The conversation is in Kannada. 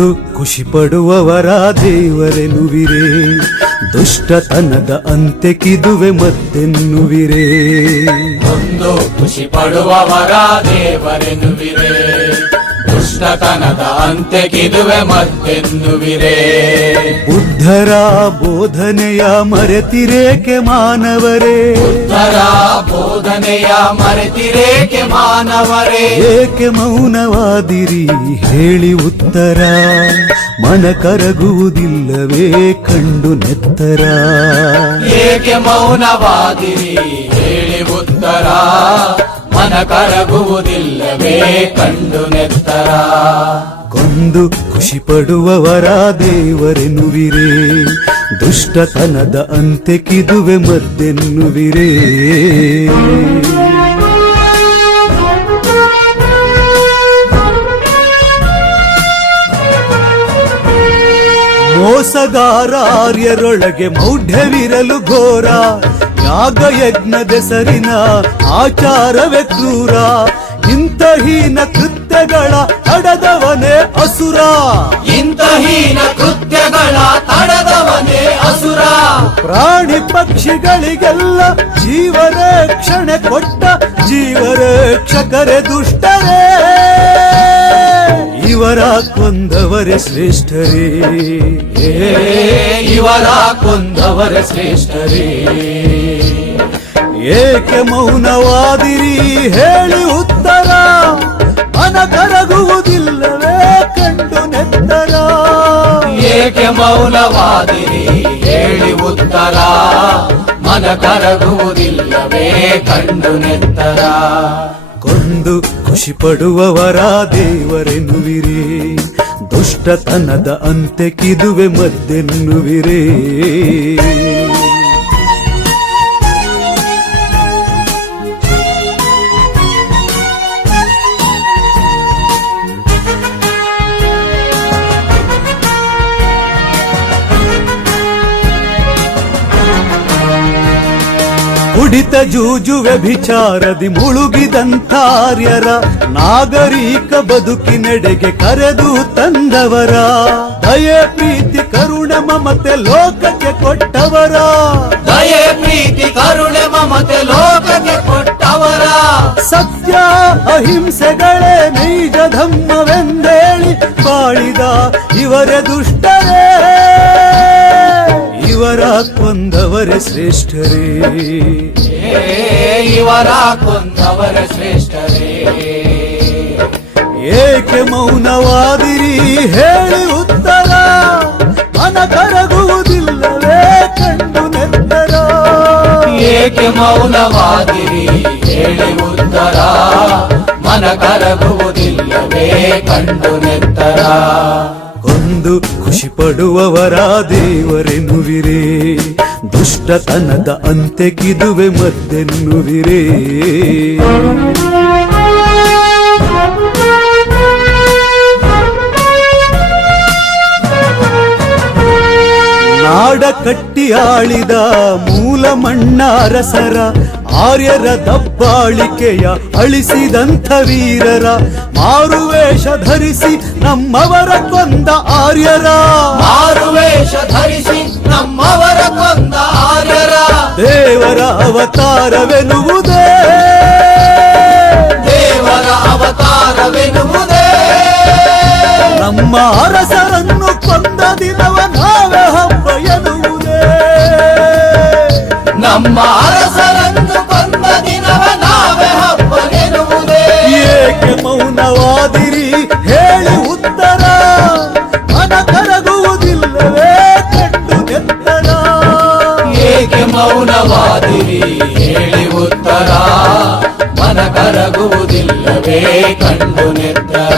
ಕೊಂದು ಖುಷಿ ಪಡುವವರ ದೇವರೆನುವಿರೇ, ದುಷ್ಟತನದ ಅಂತ್ಯಕ್ಕಿದುವೆ ಮತ್ತೆನ್ನುವಿರೇ. ಕೊಂದು ಖುಷಿ ಪಡುವವರ ದೇವರೆನುವಿರೇ, ದುಷ್ಟತನದ ಅಂತ್ಯಕ್ಕಿದುವೆ ಮತ್ತೆನ್ನುವಿರೇ. ಬುದ್ಧರ ಬೋಧನೆಯ ಮರೆತಿರೇಕೆ ಮಾನವರೇ, ಬುದ್ಧರ ಬೋಧನೆಯ ಮರೆತಿರೇಕೆ ಮಾನವರೇ. ಏಕೆ ಮೌನವಾದಿರಿ ಹೇಳಿ ಉತ್ತರ, ಮನ ಕರಗುವುದಿಲ್ಲವೇ ಕಂಡು ನೆತ್ತರ. ಏಕೆ ಮೌನವಾದಿರಿ ಹೇಳಿ ಉತ್ತರ, ಮನ ಕರಗುವುದಿಲ್ಲವೇ ಕಂಡು ನೆತ್ತರ. ಕೊಂದು ಖುಷಿ ಪಡುವವರ ದೇವರೆನುವಿರೇ, ದುಷ್ಟತನದ ಅಂತ್ಯಕ್ಕಿದುವೆ ಮತ್ತೆನ್ನುವಿರೇ. ಮೋಸಗಾರಾರ್ಯರೊಳಗೆ ಮೌಢ್ಯವಿರಲು ಘೋರ, ಯಾಗಯಜ್ಞದೆಸರಿನ ಆಚಾರವೇ ಕ್ರೂರ. ಇಂಥ ಹೀನ ಕೃತ್ಯಗಳ ತಡದವನೇ ಅಸುರ, ಇಂಥ ಹೀನ ಕೃತ್ಯಗಳ ತಡದವನೇ ಅಸುರ. ಪ್ರಾಣಿ ಪಕ್ಷಿಗಳಿಗೆಲ್ಲ ಜೀವರಕ್ಷಣೆ ಕೊಟ್ಟ ಜೀವರಕ್ಷಕರೇ ದುಷ್ಟರೇ. ಇವರ ಕೊಂದವರೇ ಶ್ರೇಷ್ಠರೇ, ಇವರ ಕೊಂದವರೇ ಶ್ರೇಷ್ಠರೇ. ಏಕೆ ಮೌನವಾದಿರಿ ಹೇಳಿ ಉತ್ತರ, ಮನ ಕರಗುವುದಿಲ್ಲವೇ ಕಂಡು ನೆತ್ತರ. ಏಕೆ ಮೌನವಾದಿರಿ ಹೇಳಿ ಉತ್ತರ, ಮನ ಕರಗುವುದಿಲ್ಲವೇ ಕಂಡು ನೆತ್ತರ. ಕೊಂದು ಖುಷಿ ಪಡುವವರ ದೇವರೆನುವಿರೇ, ದುಷ್ಟತನದ ಅಂತ್ಯಕ್ಕಿದುವೆ ಮತ್ತೆನ್ನುವಿರೇ. ಕುಡಿತ ಜೂಜು ವ್ಯಭಿಚಾರದಿ ಮುಳುಗಿದಂತಾರ್ಯರ, ನಾಗರಿಕ ಬದುಕಿನೆಡೆಗೆ ಕರೆದು ತಂದವರ. ದಯೆ ಪ್ರೀತಿ ಕರುಣೆ ಮಮತೆ ಲೋಕಕ್ಕೆ ಕೊಟ್ಟವರ, ದಯೆ ಪ್ರೀತಿ ಕರುಣೆ ಮಮತೆ ಲೋಕಕ್ಕೆ ಕೊಟ್ಟವರ. ಸತ್ಯ ಅಹಿಂಸೆಗಳೇ ನೈಜ ಧರ್ಮವೆಂದೇಳಿ ಬಾಳಿದ ಇವರೇ ದುಷ್ಟರೇ. ಇವರ ಕೊಂದವರೇ ಶ್ರೇಷ್ಠರೇ, ಇವರ ಕೊಂದವರ ಶ್ರೇಷ್ಠರೇ. ಏಕೆ ಮೌನವಾದಿರಿ ಹೇಳಿ ಉತ್ತರ, ಮನ ಕರಗುವುದಿಲ್ಲವೇ ಕಂಡು ನೆತ್ತರ. ಏಕೆ ಮೌನವಾದಿರಿ ಹೇಳಿ ಉತ್ತರ, ಮನ ಕರಗುವುದಿಲ್ಲವೇ ಕಂಡು ನೆತ್ತರ. ಕೊಂದು ಖುಷಿ ಪಡುವವರ ದೇವರೆನುವಿರೇ, ದುಷ್ಟತನದ ಅಂತ್ಯಕ್ಕಿದುವೆ ಮತ್ತೆನ್ನುವಿರೇ. ನಾಡ ಕಟ್ಟಿ ಆಳಿದ ಮೂಲ ಮಣ್ಣಾರಸರ, ಆರ್ಯರ ದಬ್ಬಾಳಿಕೆಯ ಅಳಿಸಿದಂಥ ವೀರರ. ಮಾರುವೇಷ ಧರಿಸಿ ನಮ್ಮವರ ಕೊಂದ ಆರ್ಯರ, ಮಾರುವೇಷ ಧರಿಸಿ ನಮ್ಮವರ ಕೊಂದ ಆರ್ಯರ. ದೇವರ ಅವತಾರವೆನುವುದೇ, ದೇವರ ಅವತಾರವೆನುವುದೇ. ನಮ್ಮ ಅರಸರನ್ನು ಕೊಂದ ದಿನವ ನಾವೇ ಹಬ್ಬ ಎನ್ನುವುದೇ. ನಮ್ಮ ಅರಸರನ್ನು ಕೊಂದ ದಿನವ ನಾವೇ ಹಬ್ಬ ಎನ್ನುವುದೇ. ಏಕೆ ಮೌನವಾದಿರಿ ಹೇಳಿ ಉತ್ತರ, ಮನ ಕರಗುವುದಿಲ್ಲವೇ ಕಂಡು ನೆತ್ತರ. ಏಕೆ ಮೌನವಾದಿರಿ ಹೇಳಿ ಉತ್ತರ, ಮನ ಕರಗುವುದಿಲ್ಲವೇ ಕಂಡು ನೆತ್ತರ.